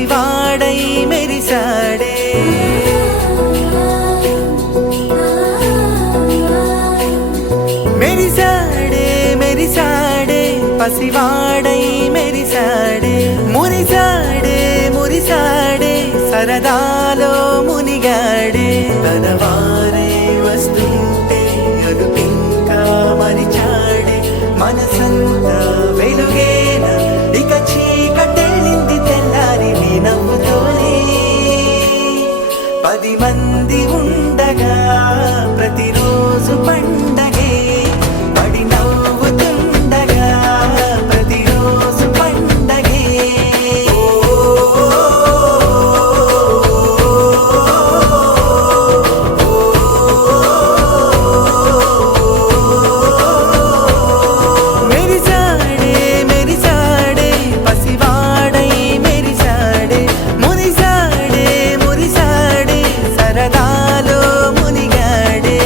పసివాడై మెరిసాడే. మెరిసాడే మెరిసాడే పసివాడై మెరిసాడే. మురిసాడే మురిసాడే సరదాలో మునిగాడే. తనవారే వస్తుంటే అదుపింకా మరిచాడే. మనసంతా వెలుగేన ఇక చీకటెళ్ళింది తెల్లారి నీ నవ్వుతోనే. 10 మంది ఉండగా ప్రతిరోజు పండగే. పడి నవ్వుతుండగా ప్రతిరోజు పండగే. మెరిసాడే మెరిసాడే పసివాడై మెరిసాడే. మురిసాడే మురిసాడే సరదాలో మునిగాడే.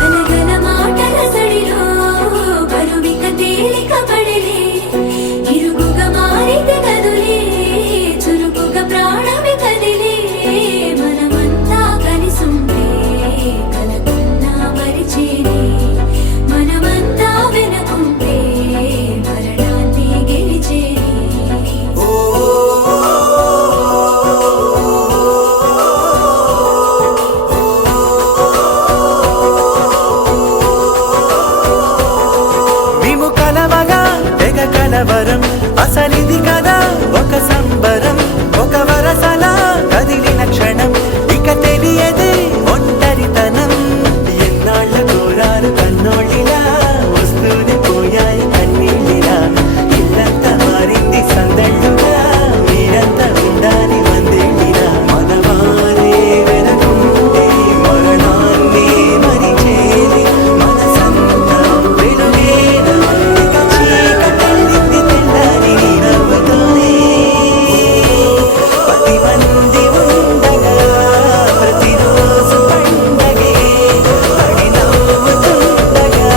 గలగల మాటల సడిలో బరువిక తేలిక పడలే. ఇరుకుగా మారితే కదులే చురుకుగా ప్రాణమి కదిలే. మనమంతా కలిసుంటే కలకున్నా మరిచేనే. మనమంతా వెనకుంటే మరణాన్ని గెలిచేనే. మేము కలవగా తెగ కలవరం. అసలిది కదా ఒక సంబరం. ఒక వరసలా కదిలిన క్షణం ఇక తెలియదే ఒంటరితనం. ఎన్నాళ్ళ కోరారు కన్నోళ్ళిలా వస్తూనే పోయాయి కన్నీళ్ళిలా. ఇల్లంతా మారింది సందళ్ళుగా మీరంతా ఉండాలి వందేళ్ళిలా. మనవారే వెనకుంటే మరణాన్ని మరిచేది. మనసంతా వెలుగేనా ఇక చీకటెళ్ళింది తెల్లారి నీ నవ్వుతోనే. 10 మంది ఉండగా ప్రతిరోజు పండగే. పడి నవ్వుతుండగా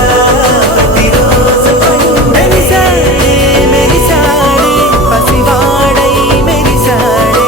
ప్రతిరోజు పండగే. మెరిసాడే మెరిసాడే పసివాడై మెరిసాడే.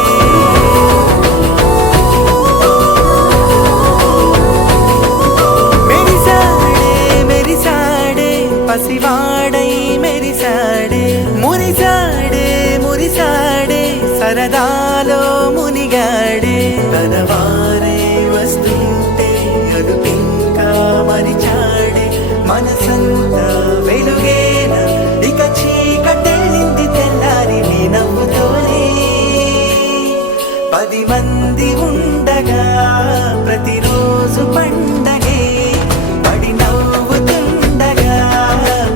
మెరిసాడే మెరిసాడే పసివాడై మెరిసాడే. మురిసాడే మురిసాడే సరదాలో మునిగాడే. తనవారే వస్తుంటే అదుపింకా మరిచాడే. మనసంతా వెలుగేన ఇక చీకటెళ్ళింది తెల్లారి నీ నవ్వుతోనే. 10 మంది ఉండగా ప్రతిరోజు పండగే. పడి నవ్వుతుండగా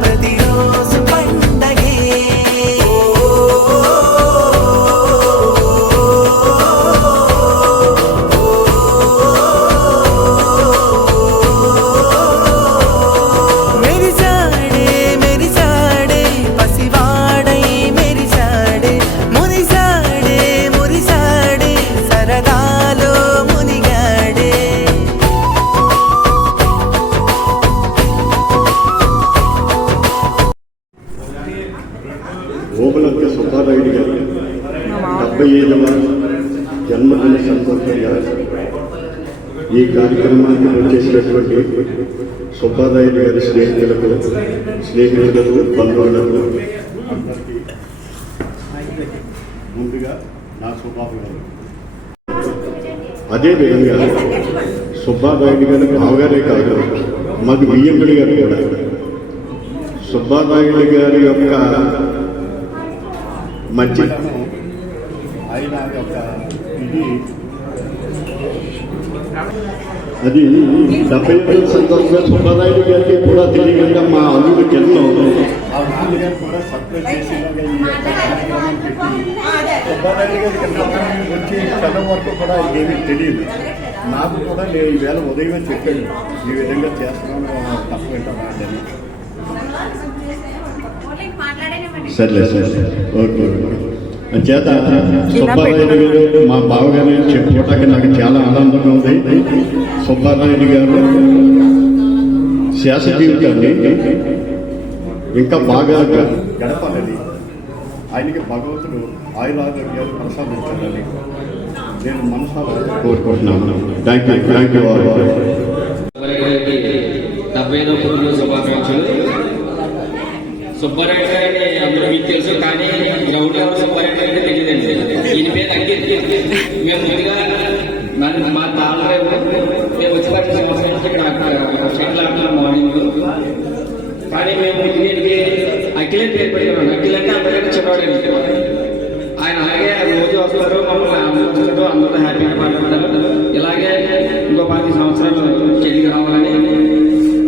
ప్రతిరోజు పండగే. మెరిసాడే మెరిసాడే పసివాడై మెరిసాడే. మురిసాడే మురిసాడే సరదాలో మునిగాడే. ఓబులంక సుబ్బారాయుడు గారు 75వ జన్మదిన సందర్భంగా ఈ కార్యక్రమానికి వచ్చేసినటువంటి సుబ్బారాయుడు గారి స్నేహితులకు బంధువులకు ముందుగా నా శుభాభివందనలు. అదేవిధంగా సుబ్బారాయుడు గారి బావగారే కాదు, మాకు బియ్యంకుడి గారు కూడా సుబ్బారాయుడు గారి యొక్క మంచి ఆయన యొక్క ఇది అది 75 సందర్భంగా సుబ్బారాయుడు గారికి కూడా తెలియకుండా మా అల్లుడు ఎన్నో ఆ నాన్నగారు కూడా సర్ప్రైజ్ చేసేలాగా ఈ యొక్క కార్యక్రమం పెట్టి సుబ్బారాయుడు గారికి వచ్చి చదవ వరకు కూడా ఏమీ తెలియదు. నాకు కూడా నేను ఈవేళ ఉదయమే చెప్పాను ఈ విధంగా చేస్తున్నాను తప్పు ఏంటన్నా అని. సర్లే సరే ఓకే. చేత సుబ్బారాయుడు గారు మా బావగారు చెప్పుకోవటానికి నాకు చాలా ఆనందంగా ఉంది. సుబ్బారాయుడు గారు శాస జీవితాన్ని ఇంకా బాగా గడపాలని, ఆయనకి భగవంతుడు ఆయురారోగ్యాలు ప్రసాదించాలని నేను మనసారా కోరుకుంటున్నాను. Thank you. 70వ పుట్టినరోజు శుభాకాంక్షలు. సుబ్బారెడ్డి గారిని అందరూ మీకు తెలుసు, కానీ గ్రౌండ్ లెవెల్ సుబ్బారెడ్డి అంటే తెలియదండి. ఈయన పేరు అంకిత్. మేము ముందుగా మా తాళరేవు మేము వచ్చి 10 సంవత్సరాల నుంచి ఇక్కడ సెటిల్ ఆడుతున్నాం మార్నింగ్. కానీ మేము దీనికి అఖిలని పేరు పెట్టాము. అఖిల్ అంటే అందరికీ చిన్నవాడు. ఆయన అలాగే రోజు వస్తారు, మమ్మల్ని ఆనందించడంతో అందరూ హ్యాపీగా మాట్లాడతారు. ఇలాగే ఇంకో 10 సంవత్సరాలు చెల్లికి రావాలని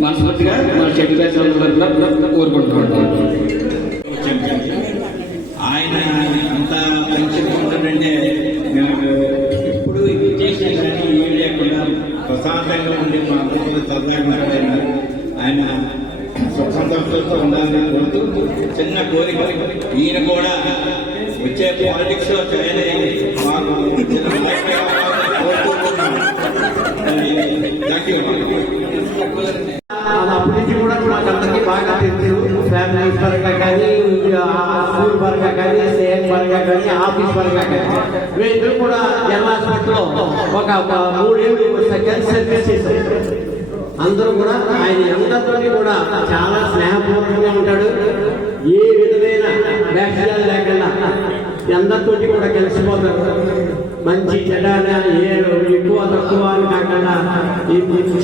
మనస్ఫూర్తిగా మన చెట్టు తరఫున కోరుకుంటున్నాం. ఆయన అంత మంచిగా మేము ఇప్పుడు చేసిన కానీ ఏం లేకుండా ప్రశాంతంగా ఉండి మా అందరికీ సరదాగా ఆయన సుఖంతో ఉండాలని కోరుతూ చిన్న కోరిక, ఈయన కూడా వచ్చే పాలిటిక్స్ లో జాయిన్ అయ్యి మాకు అప్పటి నుంచి కూడా మాకు అందరికీ బాగా తెలుసు. ఫ్యామిలీ పరంగా కానీ, స్కూల్ పరంగా కానీ, సేమ్ పరంగా కానీ, ఆఫీస్ పరంగా కానీ వీళ్ళు కూడా జనరల్ హాస్పిటల్లో ఒక 3 ఏళ్ళు సెకండ్ సర్వీస్ చేశారు. అందరూ కూడా ఆయన అందరితో కూడా చాలా స్నేహపూర్వకంగా ఉంటాడు. ఏ విధమైన వ్యాఖ్యలు లేకుండా అందరితో కూడా కలిసిపోతారు. మంచి చెడ్డ ఎక్కువ తక్కువ అని కాకుండా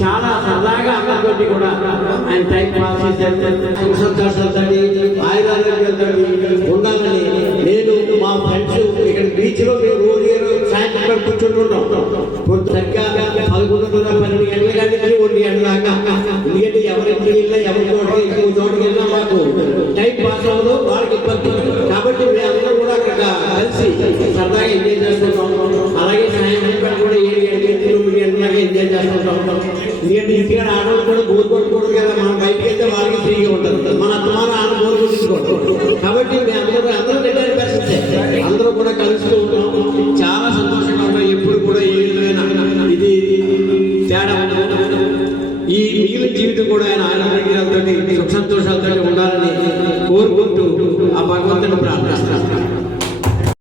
చాలా సరదాగా అందరితో కూడా ఆయన టైం పాస్ చేశారు. సంతోషాలతో ఆయురారోగ్యాలతో ఉండాలని నేను మా ఫ్రెండ్స్ ఇక్కడ బీచ్ లో మేము రోజు సాయంత్రం కూర్చుంటున్నాం. సరిగ్గా 11:30 12 గంటల కానీ 1 గంటల దాకా. ఎందుకంటే ఎవరింటికి వెళ్ళినా ఎవరి చోటుకి వెళ్ళినా మాకు టైం పాస్ అవ్వదు, వాళ్ళకి ఇబ్బంది. కాబట్టి మేమందరం కూడా అక్కడ కలిసి సరదాగా ఎంజాయ్ చేస్తుంటాం. అలాగే సాయంత్రం కూడా 7 గంటలకి 9 గంటలకి ఎంజాయ్ చేస్తుంటాం. ఎందుకంటే ఇంటికాడ ఆడవాళ్ళు కూడా బోర్ కొట్టుకోవడం కదా, మనం బయటకి వెళ్తే